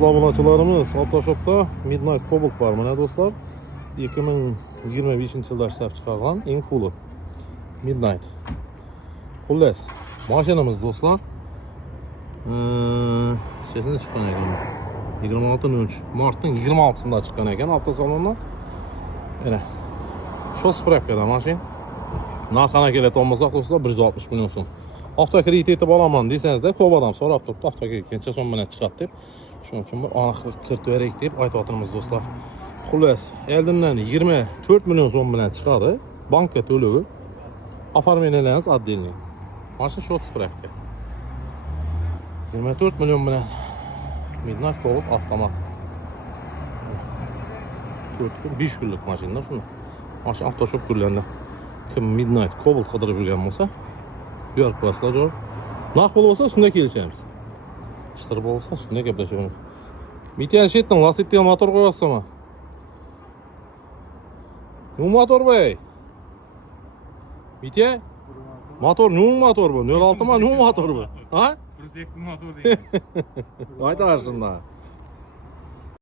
Obunachilarimiz Avtoshopda Midnight Cobalt var mana do'stlar. 2025-yilda ishlab chiqargan eng cool Midnight. Xullas, mashinamiz do'stlar. Sesini chiqqan ekan. 26 martning 26-sida chiqqan ekan avtosalondan. Mana shu sprapkada mashin. Narxana keladi olmasak do'stlar 160 million so'm. Avto kredit etib olaman desangiz-da, ko'p odam so'rab turibdi, avto kredit qancha so'm bilan chiqadi deb. Shuning uchun bir aniqlik kiritib beraylik deb aytayotganmiz do'stlar. Xullas, oldindan 24 million so'm bilan chiqadi. Bankka to'lovi. Оформлениyangiz отдельный. Mashina short spravka. 24 million bilan Midnight Cobalt avtomat. 5 kunlik mashina shuni. Mashina avtoshop turlarida kim Midnight Cobalt qidirib yurgan bo'lsa, bu yer qo'yasizlar joy. Narx bo'lsa shunda kelishamiz. İşte olsa ne yapacağız? Mitiyan şeytan lastikli motor koyasın mı? Ne motor bey? Mitiyan? Motor ne motor bu? Ne altı mı ne motor bu? Ha? Projektli motor değil. Vay da aslında.